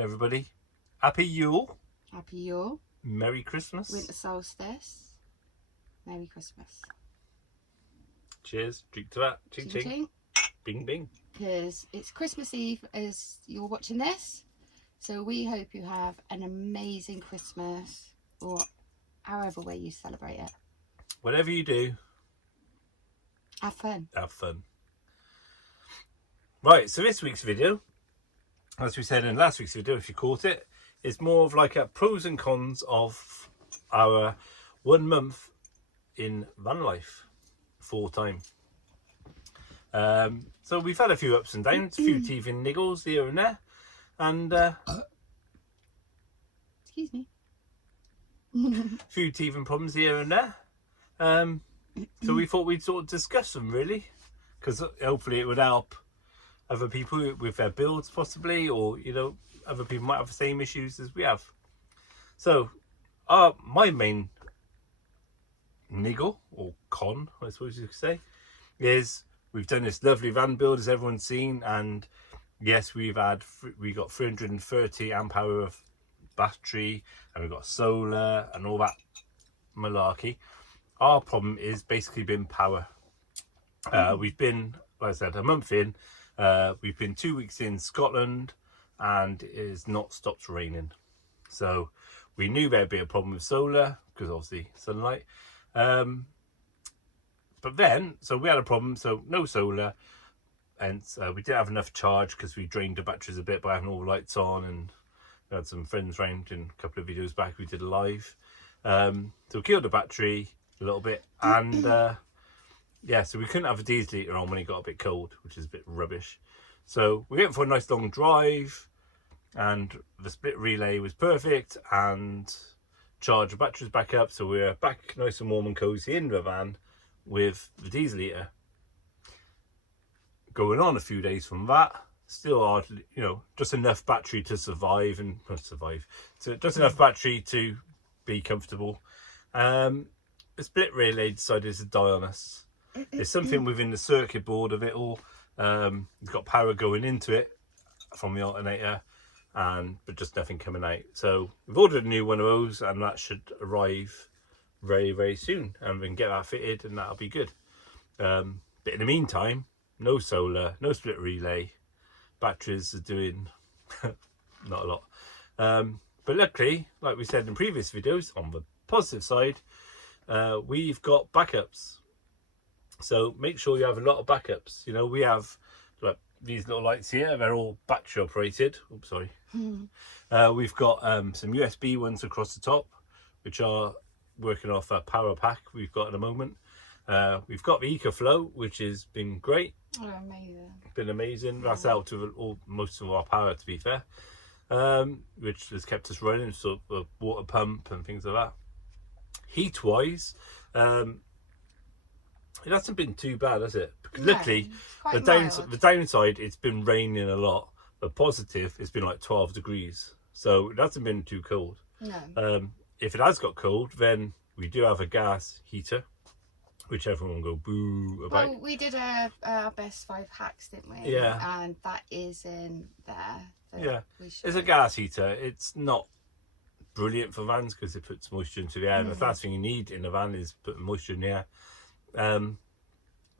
evening, everybody. Happy Yule. Happy Yule. Merry Christmas. Winter solstice. Merry Christmas. Cheers. Drink to that. Ching Ching ching. ching. Bing bing. Because it's Christmas Eve as you're watching this. So we hope you have an amazing Christmas, or however way you celebrate it. Whatever you do, Have fun. have fun. Right, so this week's video, as we said in last week's video, if you caught it, is more of like a pros and cons of our 1 month in van life, full-time. So we've had a few ups and downs, a few teething niggles here and there, and Excuse me. a few teething problems here and there. So we thought we'd sort of discuss them, really, because hopefully it would help other people with their builds, possibly, or other people might have the same issues as we have. So my main niggle, or con, I suppose you could say, is we've done this lovely van build, as everyone's seen, and yes, we got 330 amp hour of battery, and we've got solar and all that malarkey. Our problem is basically been power. We've been, like I said, a month in. We've been 2 weeks in Scotland, and it has not stopped raining. So we knew there'd be a problem with solar because obviously sunlight. But then, so we had a problem, so no solar, and we didn't have enough charge because we drained the batteries a bit by having all the lights on, and we had some friends round in a couple of videos back. We did a live. So we killed the battery a little bit, and yeah, so we couldn't have a diesel heater on when it got a bit cold, which is a bit rubbish. So we went for a nice long drive, and the split relay was perfect, and charged the batteries back up, so we're back nice and warm and cozy in the van with the diesel heater. Going on a few days from that, still hardly, just enough battery to survive, and so just enough battery to be comfortable. The split relay decided to die on us. There's something within the circuit board of it all. We've got power going into it from the alternator, but just nothing coming out. So we've ordered a new one of those, and that should arrive very, very soon, and we can get that fitted, and that'll be good. But in the meantime, no solar, no split relay, batteries are doing not a lot. But luckily, like we said in previous videos, on the positive side, we've got backups. So make sure you have a lot of backups. We have like these little lights here, they're all battery operated. Oops, sorry. We've got some USB ones across the top, which are working off a power pack we've got at the moment. We've got the EcoFlow, which has been great. Oh, amazing. Been amazing. That's helped with most of our power, to be fair, which has kept us running, so a water pump and things like that. Heat wise, it hasn't been too bad, has it? Because luckily, the downside, it's been raining a lot. The positive, it's been like 12 degrees, so it hasn't been too cold. No. If it has got cold, then we do have a gas heater, which everyone will go boo about. Well, we did our best 5 hacks, didn't we? Yeah. And that is in there. Yeah. It's a gas heater. It's not brilliant for vans because it puts moisture into the air. The last thing you need in a van is putting moisture in the air.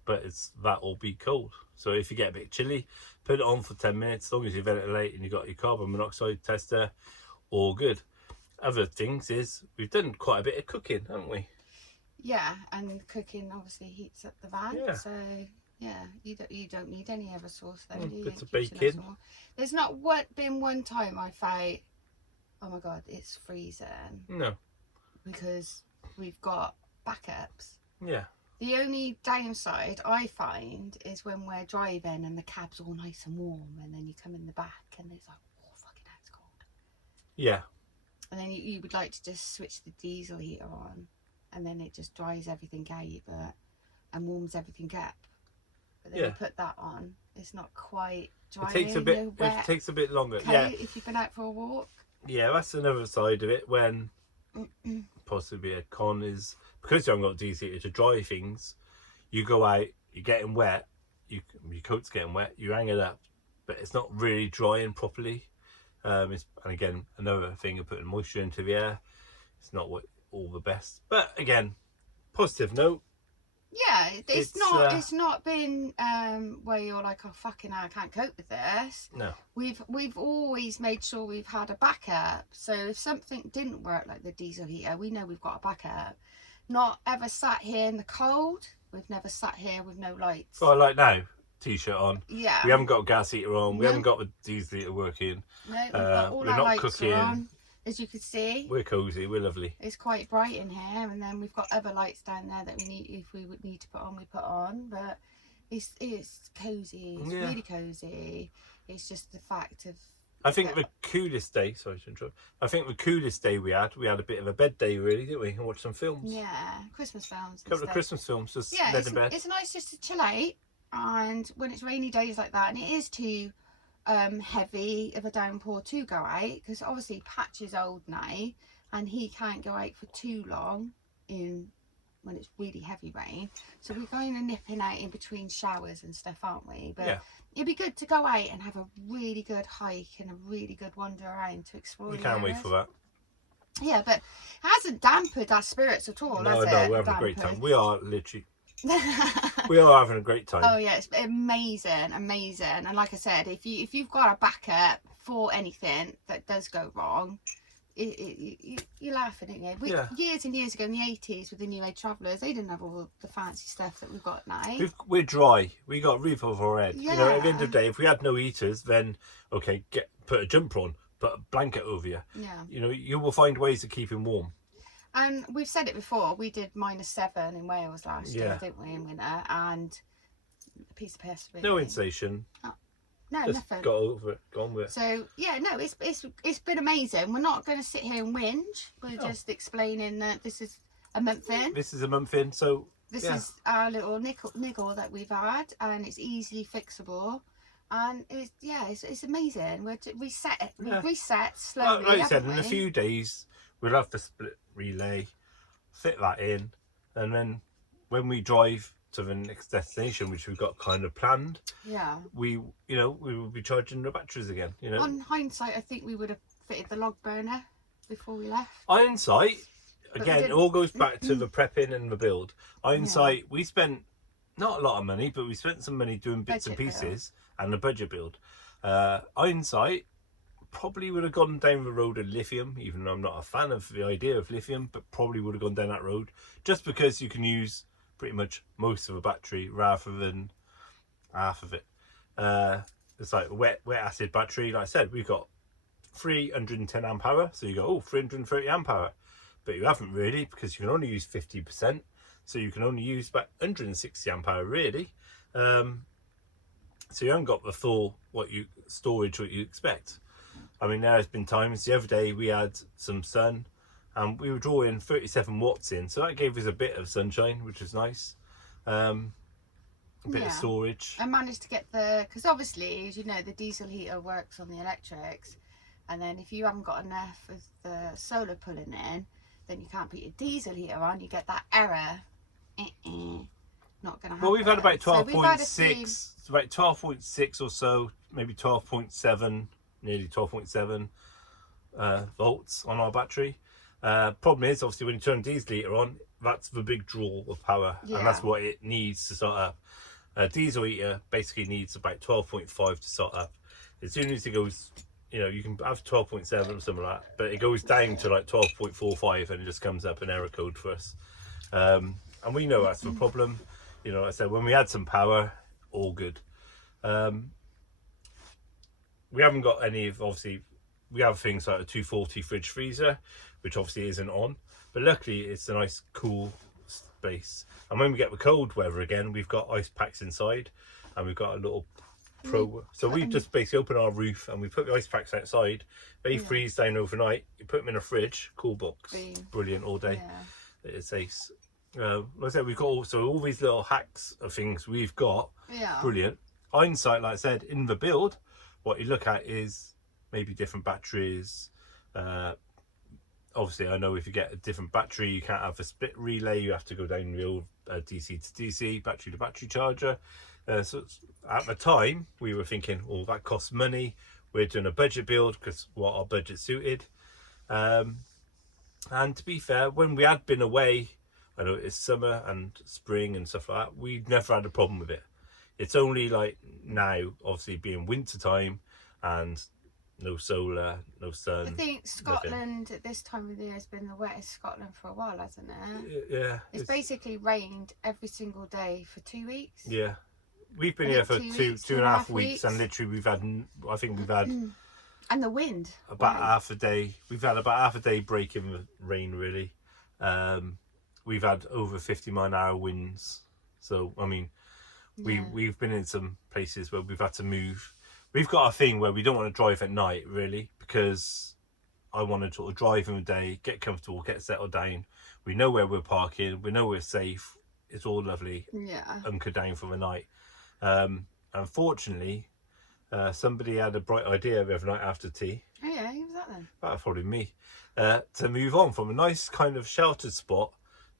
But that will be cold. So if you get a bit chilly, put it on for 10 minutes. As long as you ventilate and you've got your carbon monoxide tester, all good. Other things is we've done quite a bit of cooking, haven't we? Yeah, and cooking obviously heats up the van. Yeah. So yeah, you don't need any other sauce though. Bits of bacon. There's not been one time I thought, oh my god, it's freezing. No. Because we've got backups. Yeah. The only downside I find is when we're driving and the cab's all nice and warm, and then you come in the back and it's like, oh fucking hell, it's cold. Yeah. And then you would like to just switch the diesel heater on, and then it just dries everything out, and warms everything up. But then you put that on, it's not quite dry. It takes a bit. It takes a bit longer. Yeah. If you've been out for a walk. Yeah, that's another side of it. When possibly a con is because you haven't got a diesel heater to dry things. You go out, you're getting wet. Your coat's getting wet. You hang it up, but it's not really drying properly. And again, another thing of putting moisture into the air. It's not all the best, but again, positive note. Yeah, it's not been where you're like, oh fucking hell, I can't cope with this. No. We've always made sure we've had a backup. So if something didn't work, like the diesel heater, we know we've got a backup. Not ever sat here in the cold. We've never sat here with no lights. Well, like now, t-shirt on. Yeah. We haven't got a gas heater on. We haven't got the diesel heater working. No, we've got all we're our not lights cooking. on. As you can see, We're cosy, we're lovely. it's quite bright in here, and then we've got other lights down there that we need, if we would need to put on, we put on. But it's cozy, it's really cozy. It's just the fact of, I think the coolest day, sorry to interrupt, I think the coolest day we had a bit of a bed day really, didn't we? And watch some films. yeah, Christmas films. A couple of Christmas films, just Yeah, bed in bed. it's nice just to chill out, and when it's rainy days like that, and it is too heavy of a downpour to go out, because obviously Patch is old now and he can't go out for too long when it's really heavy rain, so we're going to nipping out in between showers and stuff, aren't we? But it'd be good to go out and have a really good hike and a really good wander around to explore. You can't wait for that. Yeah, but it hasn't dampened our spirits at all. No, has it? we're having a great time. We are literally we are having a great time. Oh yeah, it's amazing, and like I said, if you've got a backup for anything that does go wrong, you're laughing at you. Years and years ago in the 80s with the New Age travellers, they didn't have all the fancy stuff that we've got now. We're dry. We got a roof over our head. Yeah. You know, at the end of the day, if we had no heaters, then okay, put a jumper on, put a blanket over you. Yeah. You know, you will find ways of keeping warm. And we've said it before, we did -7 in Wales last year, didn't we, in winter, and a piece of piss, really. No insulation. Oh, no, just nothing. Got over it, gone with it. So yeah, no, it's been amazing. We're not going to sit here and whinge. We're just explaining that this is a month in. This is a month in, so this is our little niggle that we've had, and it's easily fixable. And it's amazing. We've reset slowly. Like I said, in a few days we'll have the split relay, fit that in, and then when we drive to the next destination, which we've got kind of planned, we will be charging the batteries again. You know, on hindsight, I think we would have fitted the log burner before we left. Hindsight, again, it all goes back to the prepping and the build. Hindsight, we spent not a lot of money, but we spent some money doing bits and pieces and the budget build. Hindsight, probably would have gone down the road of lithium, even though I'm not a fan of the idea of lithium, but probably would have gone down that road, just because you can use pretty much most of a battery rather than half of it. It's like a wet acid battery. Like I said, we've got 310 amp hour, so you go, 330 amp hour, but you haven't really, because you can only use 50%, so you can only use about 160 amp hour really. So you haven't got the full storage what you expect. I mean, there has been times, the other day we had some sun and we were drawing 37 watts in, so that gave us a bit of sunshine, which was nice. A bit of storage. I managed to get because obviously, as you know, the diesel heater works on the electrics, and then if you haven't got enough of the solar pulling in, then you can't put your diesel heater on, you get that error. Not gonna happen. Well, we've had about 12.6, so about 12.6 or so, maybe 12.7, nearly 12.7 volts on our battery. Problem is, obviously, when you turn the diesel heater on, that's the big draw of power, and that's what it needs to start up. A diesel heater basically needs about 12.5 to start up. As soon as it goes, you can have 12.7 or something like that, but it goes down to like 12.45 and it just comes up an error code for us. And we know that's the problem. Like I said, when we had some power, all good. We haven't got any of, obviously, we have things like a 240 fridge freezer, which obviously isn't on, but luckily it's a nice cool space. And when we get the cold weather again, we've got ice packs inside, and we've got a little so we just basically open our roof and we put the ice packs outside. They freeze down overnight. You put them in a fridge, cool box, brilliant all day. It's ace. Like I said, we've got also all these little hacks of things we've got. Brilliant. Hindsight, like I said, in the build, what you look at is maybe different batteries. Obviously, I know if you get a different battery, you can't have a split relay. You have to go down the old DC to DC, battery to battery charger. So at the time, we were thinking, that costs money. we're doing a budget build because what our budget suited. And to be fair, when we had been away, I know it's summer and spring and stuff like that, we've never had a problem with it. It's only like now, obviously being winter time and no solar, no sun. I think Scotland at this time of the year has been the wettest Scotland for a while, hasn't it? Yeah. It's basically rained every single day for 2 weeks. Yeah. We've been here for two and a half weeks, and literally we've had, I think we've had... And the wind. About half a day. We've had about half a day break in the rain, really. We've had over 50-mile-an-hour winds. So, I mean, we've been in some places where we've had to move. We've got a thing where we don't want to drive at night, really, because I want to sort of drive in the day, get comfortable, get settled down. We know where we're parking. We know we're safe. It's all lovely. Yeah. Hunker down for the night. Unfortunately, somebody had a bright idea the other night after tea. Oh yeah, who was that then? That was probably me. To move on from a nice kind of sheltered spot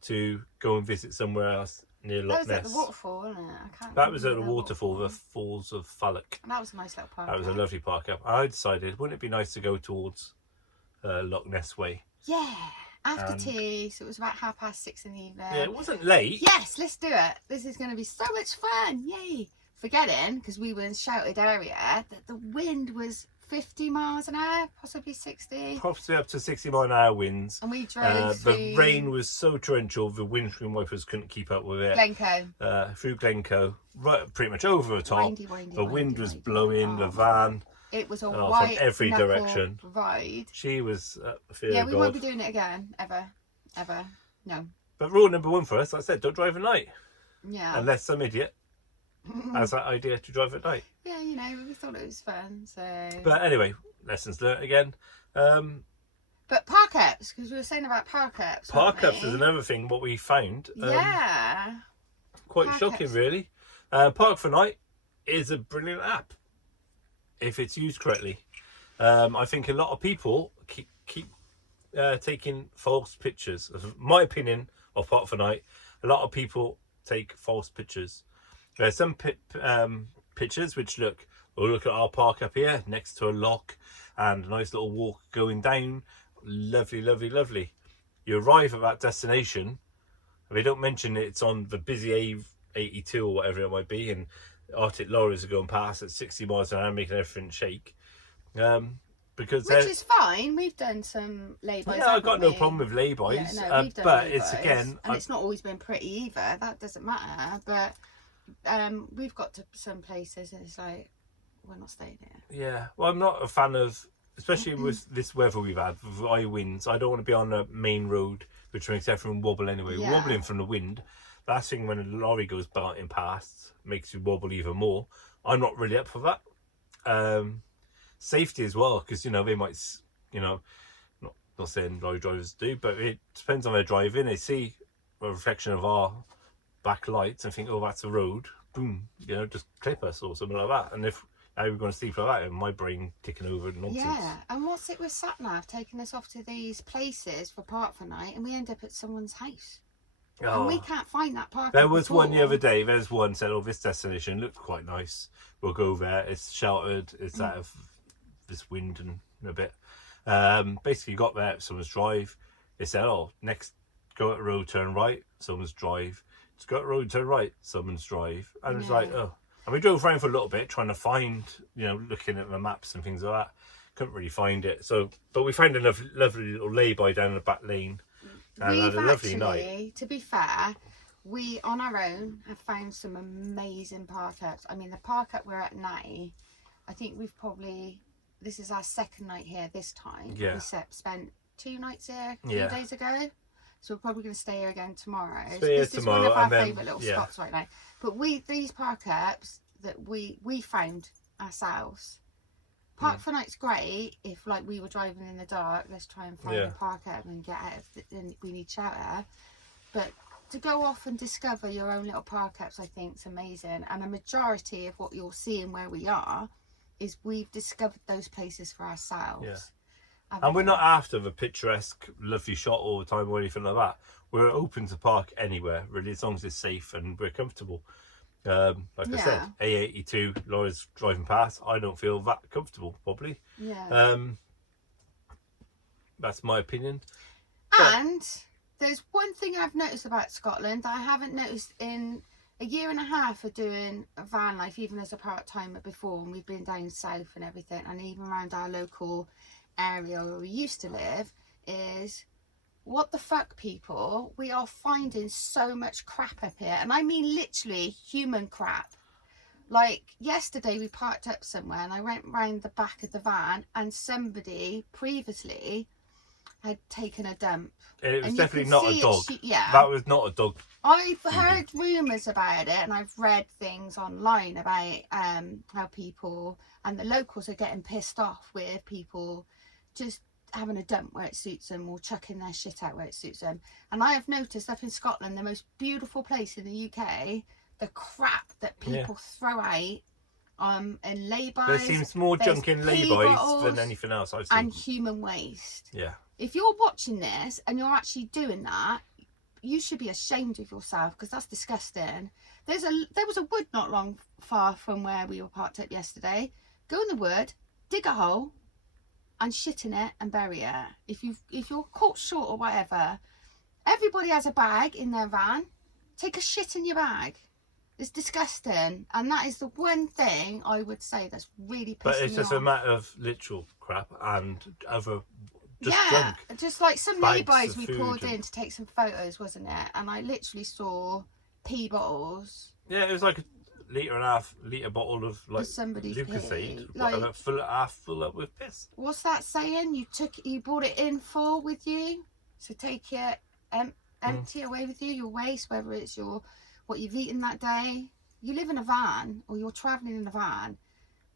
to go and visit somewhere else near Loch Ness. That was at the waterfall, wasn't it? I can't That was at the remember waterfall, the Falls of Fallock. And that was a nice little park. That was a lovely park up. I decided, wouldn't it be nice to go towards Loch Ness way? Yeah, after tea, so it was about 6:30 in the evening. Yeah, it wasn't late. Yes, let's do it. This is going to be so much fun. Yay. Forgetting, because we were in sheltered area, that the wind was 50 miles an hour, possibly 60. Possibly up to 60-mile-an-hour winds. And we drove through... The rain was so torrential, the windscreen wipers couldn't keep up with it. Glencoe. Through Glencoe, right pretty much over the top. The wind was blowing, the van. It was a from every direction. Ride. She was yeah, we won't be doing it again, ever. No. But rule number 1 for us, like I said, don't drive at night. Yeah. Unless some idiot has that idea to drive at night. Yeah, we thought it was fun, so... But anyway, lessons learnt again. But park ups, because we were saying about park ups. Park ups is another thing, what we found. Yeah. Quite shocking, really. Park for Night is a brilliant app if it's used correctly. I think a lot of people keep taking false pictures. My opinion of Park for Night, a lot of people take false pictures. There's some pictures which look at our park up here next to a lock and a nice little walk going down. Lovely, lovely, lovely. You arrive at that destination, and they don't mention it's on the busy A82 or whatever it might be, and Arctic lorries are going past at 60 miles an hour, making everything shake. Which is fine. We've done some laybys. Yeah, I've got no problem with laybys. Yeah, no, but laybys, it's again, and it's not always been pretty either. That doesn't matter. But we've got to some places, and it's like we're not staying here. Yeah, well, I'm not a fan of, especially with this weather we've had, with high winds. I don't want to be on a main road, which makes everything wobble anyway. Yeah. Wobbling from the wind. Last thing when a lorry goes darting past makes you wobble even more. I'm not really up for that. Safety as well, because they might, not saying lorry drivers do, but it depends on their driving. They see a reflection of our back lights and think, oh, that's a road. Boom, just clip us or something like that. And if we're going to sleep like that, and my brain ticking over nonsense. Yeah, and what's it with sat-nav taking us off to these places for park for night, and we end up at someone's house. Oh. And we can't find that park. There was one the other day. There's one said, "Oh, this destination looks quite nice. We'll go there. It's sheltered. It's out of this wind and a bit." Basically, got there. Someone's drive. They said, "Oh, next, go at the road, turn right. Someone's drive. Just go at the road, turn right. Someone's drive." And it's like, oh. And we drove around for a little bit trying to find, looking at the maps and things like that. Couldn't really find it. So, but we found a lovely little lay-by down the back lane. And had a lovely night. To be fair, we on our own have found some amazing park ups. I mean, the park up we're at now, I think this is our second night here this time. Yeah. We spent 2 nights here a few days ago. So we're probably going to stay here again tomorrow. This is one of our favourite little spots right now. But these park ups that we found ourselves. Park for night's great if we were driving in the dark. Let's try and find a park up and get out of and we need shelter. But to go off and discover your own little park ups, I think is amazing. And a majority of what you're seeing where we are is we've discovered those places for ourselves. Yeah. And we're not after the picturesque, lovely shot all the time or anything like that. We're open to park anywhere, really, as long as it's safe and we're comfortable. Like I said, A82 lorries driving past, I don't feel that comfortable probably. That's my opinion. And there's one thing I've noticed about Scotland that I haven't noticed in a year and a half of doing van life, even as a part-timer before, and we've been down south and everything, and even around our local area where we used to live, is what the fuck, people, we are finding so much crap up here, and I mean literally human crap. Like yesterday we parked up somewhere and I went round the back of the van and somebody previously had taken a dump. It was definitely not a dog. Yeah, that was not a dog. I've heard rumours about it, and I've read things online about how people and the locals are getting pissed off with people just having a dump where it suits them, or chucking their shit out where it suits them. And I have noticed up in Scotland, the most beautiful place in the UK, the crap that people throw out in lay-bys. There seems more junk in lay-bys than anything else I've seen. And human waste. Yeah. If you're watching this and you're actually doing that, you should be ashamed of yourself, because that's disgusting. There was a wood not long far from where we were parked up yesterday. Go in the wood, dig a hole, and shit in it and bury it. If you're caught short or whatever, everybody has a bag in their van. Take a shit in your bag. It's disgusting, and that is the one thing I would say that's really pissing me off. But it's just a matter of literal crap and other junk. Just like some lay-bys we pulled in to take some photos, wasn't it? And I literally saw pee bottles. Yeah, it was like a litre bottle of like somebody's Lucasade, like, half full up with piss. What's that saying? You brought it in full with you, so take it empty away with you, your waste, whether it's what you've eaten that day. You live in a van, or you're travelling in a van,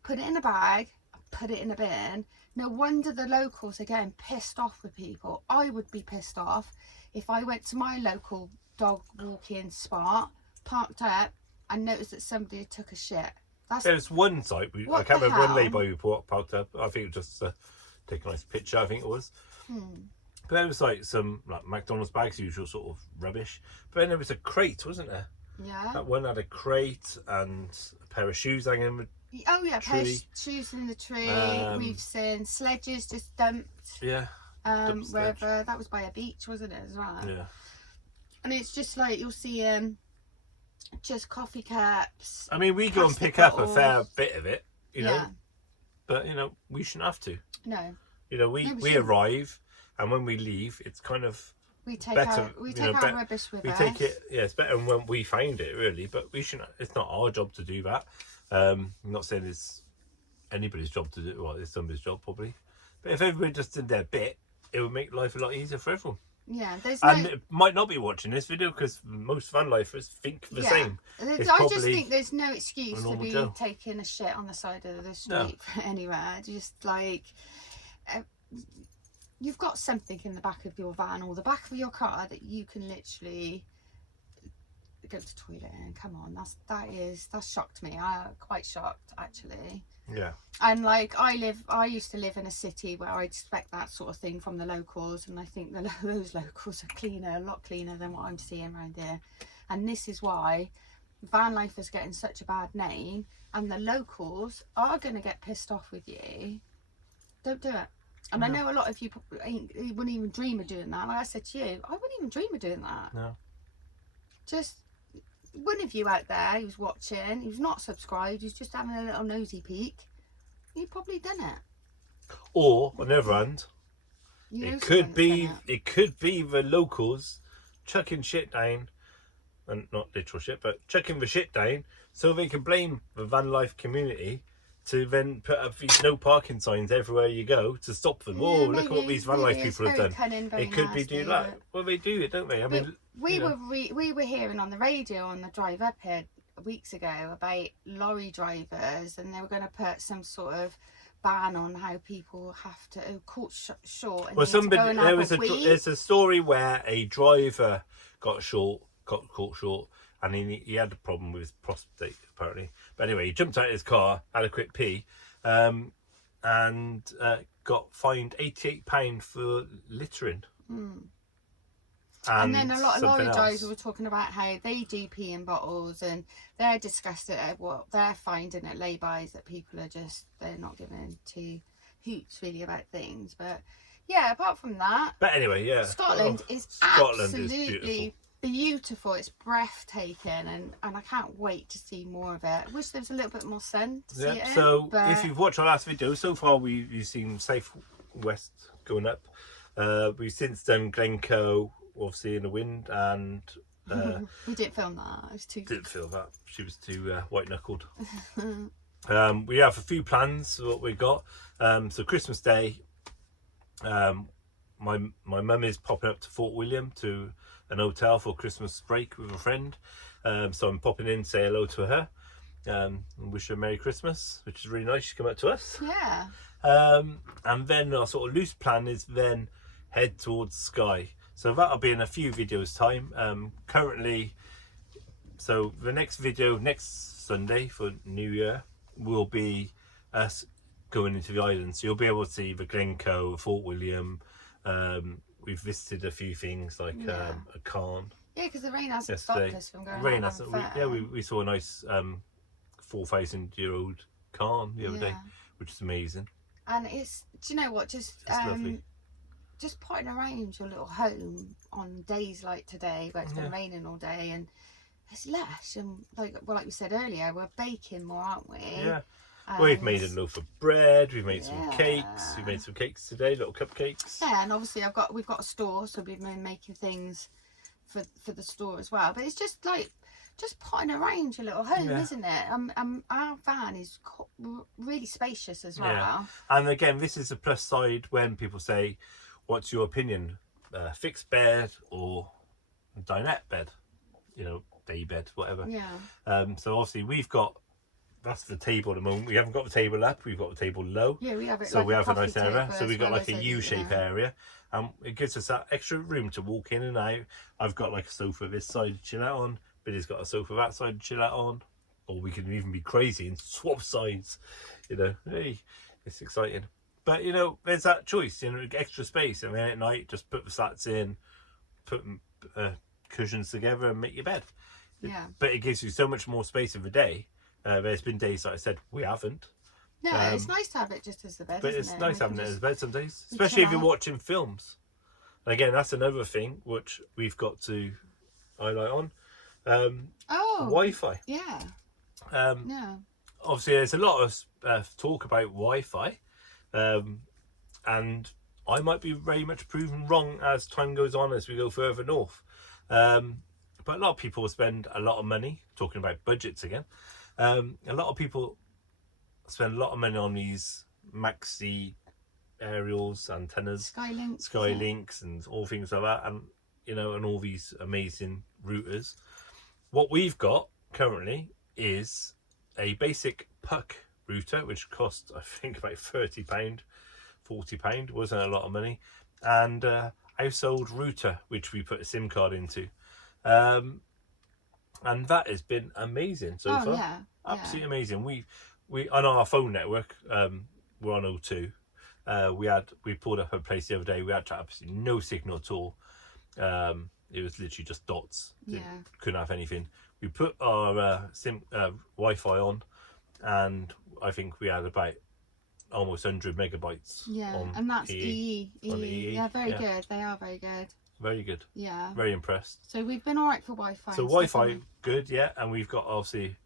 put it in a bag, put it in a bin. No wonder the locals are getting pissed off with people. I would be pissed off if I went to my local dog walking spot, parked up, and noticed that somebody took a shit. There's one site, I can't remember when lay-by we parked up. I think it was just take a nice picture, I think it was. But there was like some like McDonald's bags, usual sort of rubbish. But then there was a crate, wasn't there? Yeah. That one had a crate and a pair of shoes hanging with. Oh yeah, pair of shoes in the tree. We've seen sledges just dumped. Yeah. Wherever, that was by a beach, wasn't it, as well? Yeah. And it's just like you'll see just coffee cups. I mean, we go and pick up a fair bit of it, you know. But you know, we shouldn't have to. No. You know, we arrive, and when we leave, it's kind of we take better. Our rubbish with us. We take it. Yeah, it's better when we find it, really. But we shouldn't. It's not our job to do that. I'm not saying it's anybody's job to do. Well, it's somebody's job probably. But if everybody just did their bit, it would make life a lot easier for everyone. Yeah, and it might not be watching this video because most van lifers think the same. I just think there's no excuse to be taking a shit on the side of the street anywhere. Just like you've got something in the back of your van or the back of your car that you can literally go to the toilet in. Come on, that's shocked me. I'm quite shocked actually. Yeah. And like I used to live in a city where I'd expect that sort of thing from the locals, and I think those locals are a lot cleaner than what I'm seeing around here. And this is why van life is getting such a bad name, and the locals are going to get pissed off with you. Don't do it. And I know a lot of you wouldn't even dream of doing that. Like I said to you, I wouldn't even dream of doing that. No. Just one of you out there who's watching, who's not subscribed, who's just having a little nosy peek, you've probably done it. Or on the other hand, it could be the locals chucking shit down, and not literal shit, but chucking the shit down, so they can blame the van life community to then put up these no parking signs everywhere you go to stop them. Yeah, look at what these van life people have done. It could be do that. Well, they do it, don't they? I mean, we were hearing on the radio on the drive up here weeks ago about lorry drivers, and they were going to put some sort of ban on how people have to caught short. And there's a story where a driver got caught short. And he had a problem with his prostate, apparently. But anyway, he jumped out of his car, had a quick pee, and got fined £88 for littering. And then a lot of lorry something drivers else. were talking about how they do pee in bottles, and they're disgusted at what they're finding at lay-bys, that people are just, they're not giving two hoots really about things. But yeah, apart from that, But anyway, yeah, Scotland is Scotland is absolutely beautiful. It's breathtaking, and I can't wait to see more of it. I wish there was a little bit more sun to see it in, so but if you've watched our last video, so far we've seen South West going up. We've since done Glencoe, obviously in the wind, and we didn't film that. It was too. didn't feel that she was too white knuckled. We have a few plans for what we got. So Christmas Day, my mum is popping up to Fort William to an hotel for Christmas break with a friend. So I'm popping in, say hello to her, and wish her a Merry Christmas, which is really nice. She come up to us. Yeah. And then our sort of loose plan is then head towards Skye. So that'll be in a few videos time. Currently, so the next video next Sunday for New Year will be us going into the islands. So you'll be able to see the Glencoe, Fort William. We've visited a few things like a cairn. Yeah, because the rain hasn't Yesterday. stopped us from going Rain out hasn't. on fair. We saw a nice 4,000-year-old cairn the other day, which is amazing. And it's, do you know what, just lovely. just potting around your little home on days like today where it's been raining all day and it's lush, and like we said earlier, we're baking more, aren't we? Yeah. We've made a loaf of bread, we've made some cakes, we made some cakes today, little cupcakes. Yeah, and obviously we've got a store, so we've been making things for the store as well. But it's just like potting around your little home, isn't it? Our van is really spacious as well. Yeah. And again, this is the plus side when people say, what's your opinion? Fixed bed or dinette bed? You know, day bed, whatever. Yeah. So obviously we've got, that's the table at the moment. We haven't got the table up, we've got the table low. Yeah, we have it. So like we have a coffee nice area. table So we've got well like a as U-shape area. And it gives us that extra room to walk in and out. I've got like a sofa this side to chill out on. Billy's got a sofa that side to chill out on. Or we can even be crazy and swap sides. You know, hey, it's exciting. But you know, there's that choice, you know, extra space. I mean, at night, just put the slats in, put cushions together and make your bed. Yeah. But it gives you so much more space of the day. There's been days, like I said, we haven't. No, it's nice to have it just as the bed, But isn't it's it? nice having it as a bed some days. Especially if you're watching films. And again, that's another thing which we've got to highlight on. Wi-Fi. Yeah. Yeah. Obviously, there's a lot of talk about Wi-Fi. And I might be very much proven wrong as time goes on, as we go further north. But a lot of people spend a lot of money, talking about budgets again. A lot of people spend a lot of money on these maxi aerials, antennas, Skylinks and all things like that, and you know, and all these amazing routers. What we've got currently is a basic puck router, which costs I think about £30, £40, wasn't a lot of money, and household router which we put a SIM card into. And that has been amazing so far. Absolutely amazing. We on our phone network, we're on O2. We pulled up a place the other day. We had absolutely no signal at all. It was literally just dots. Couldn't have anything. We put our Wi-Fi on, and I think we had about almost 100 megabytes. And that's EE. Yeah, very Yeah. good. They are very good. Very good. Yeah. Very impressed. So we've been alright for Wi-Fi. So Wi-Fi, good, yeah. And we've got obviously,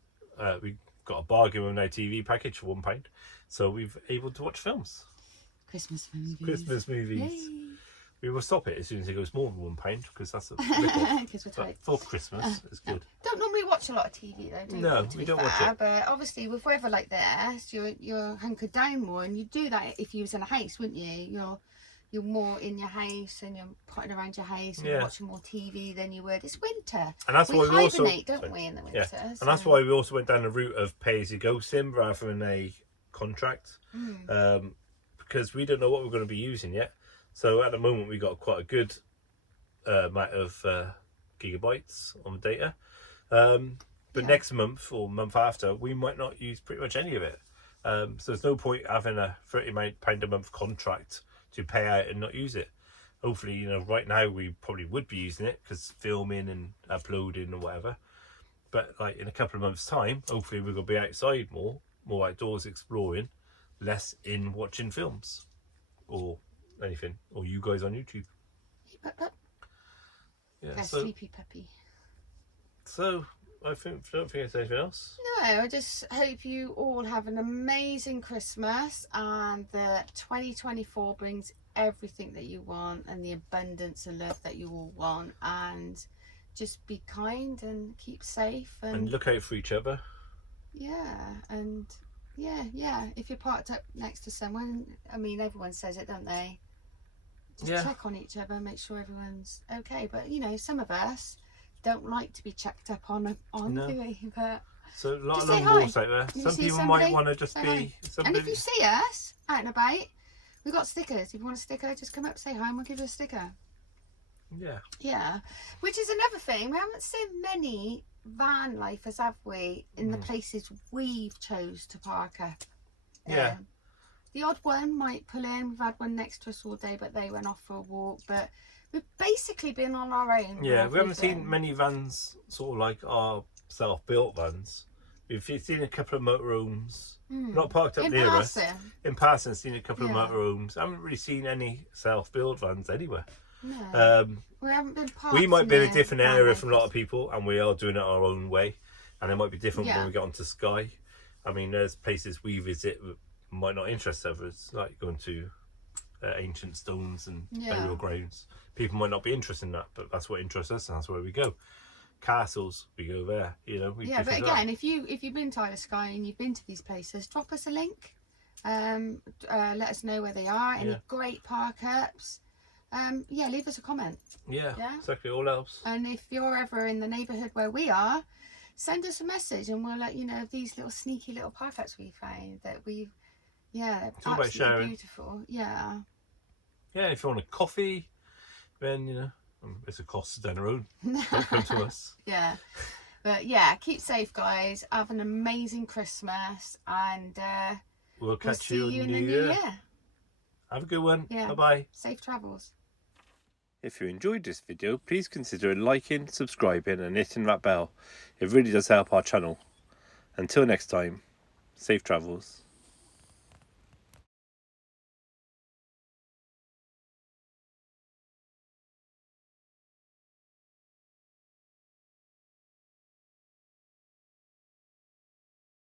we got a bargain with no TV package for £1. So we've able to watch films. Christmas movies. Christmas movies. Yay. We will stop it as soon as it goes more than £1 because that's a Because we're but tight. for Christmas, it's good. Don't normally watch a lot of TV though, do No, we? To we be don't watch fair, it. But obviously with weather like this, you're hunkered down more, and you do that if you was in a house, wouldn't you? You're more in your house and you're potting around your house and you're watching more TV than you would. It's winter. And that's we why we hibernate, also don't we, in the winter? Yeah, and that's why we also went down the route of pay-as-you-go SIM rather than a contract, because we don't know what we're going to be using yet. So at the moment we got quite a good amount of gigabytes on the data, but next month or month after we might not use pretty much any of it. So there's no point having a £30 a month contract to pay out and not use it. hopefully, you know, right now we probably would be using it because filming and uploading or whatever. But like in a couple of months' time, hopefully we're gonna be outside more outdoors exploring, less in watching films or anything, or you guys on YouTube. Yeah. Sleepy puppy. So I don't think there's anything else. No, I just hope you all have an amazing Christmas and that 2024 brings everything that you want and the abundance and love that you all want, and just be kind and keep safe And look out for each other. Yeah, and yeah, if you're parked up next to someone, I mean, everyone says it, don't they? Just check on each other, make sure everyone's okay. But you know, some of us don't like to be checked up on, No. do we? But so a lot of say lone hi. wolves out there. If Some people might want to just be And if you see us out and about, we've got stickers. If you want a sticker, just come up, say hi, and we'll give you a sticker. Yeah, which is another thing. We haven't seen many van lifers, have we, in the places we've chose to park up. The odd one might pull in. We've had one next to us all day, but they went off for a walk. But we've basically been on our own. Yeah, we haven't seen many vans sort of like our self-built vans. We've seen a couple of motorhomes, not parked up near us. In passing, seen a couple of motorhomes. I haven't really seen any self-built vans anywhere. No, we haven't been parked. We might be in a different area from a lot of people, and we are doing it our own way. And it might be different when we get onto Skye. I mean, there's places we visit that might not interest others, like going to ancient stones and burial grounds. People might not be interested in that, but that's what interests us, and that's where we go. Castles, we go there. You know. But again, if you've been to Isle of Skye and you've been to these places, drop us a link. Let us know where they are. Any great park ups. Leave us a comment. Yeah, exactly. All helps. And if you're ever in the neighbourhood where we are, send us a message and we'll let you know of these little sneaky little park ups we found that we've. Yeah, it's all about sharing. Beautiful. Yeah. Yeah, if you want a coffee, then you know it's a cost down the road. Don't come to us. Yeah, but yeah, keep safe, guys. Have an amazing Christmas, and we'll catch you in the new year. Have a good one. Yeah. Bye bye. Safe travels. If you enjoyed this video, please consider liking, subscribing and hitting that bell. It really does help our channel. Until next time, safe travels.